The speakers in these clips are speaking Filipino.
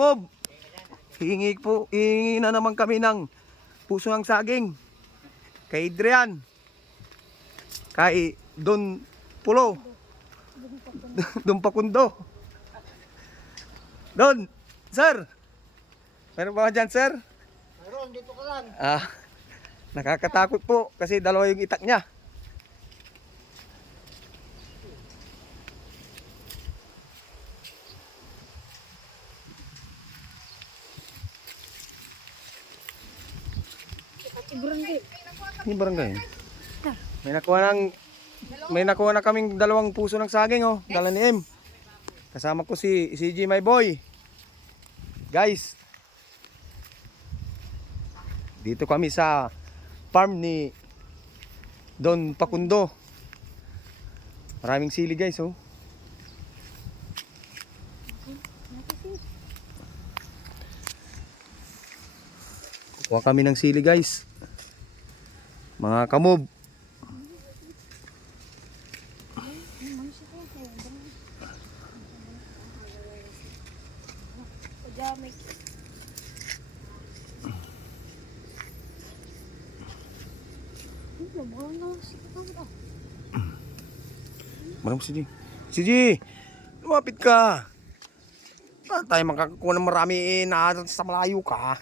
Kapob, hihingi na naman kami ng puso ng saging. Kay Adrian. Kay Don Pulo. Don Pakundo. Don, sir. Meron ba dyan, sir? Meron, dito ka lang. Nakakatakot po kasi dalawa yung itak niya. Ini barangay. May nakuha na kaming dalawang puso ng saging, oh. Dala ni M. Kasama ko si CG my boy. Guys. Dito kami sa farm ni Don Pakundo. Maraming sili, guys, oh. Kuha kami ng sili, guys. Mga kamob. Marami si G. Si G, lumapit ka. Paano tayo makakakuha ng marami na sa malayo ka?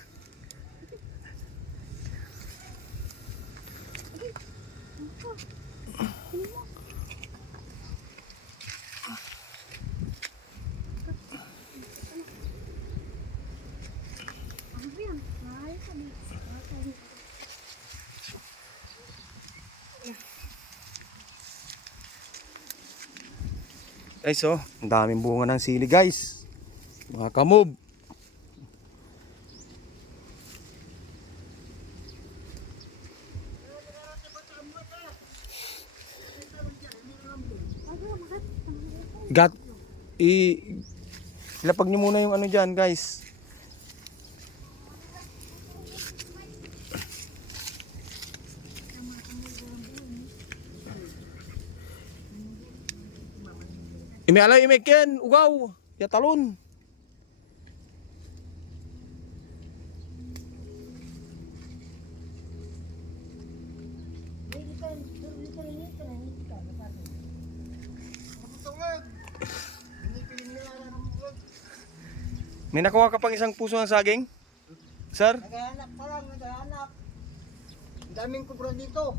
Guys, oh, ang daming bunga ng sili, guys. Mga kamob. Ilapag nyo muna yung ano dyan, guys. Ime alay ime ken ugaw ya talon. May nakuha ka pang isang puso ng saging? Sir? Naghahanap pa lang, naghahanap. Ang daming kubra dito.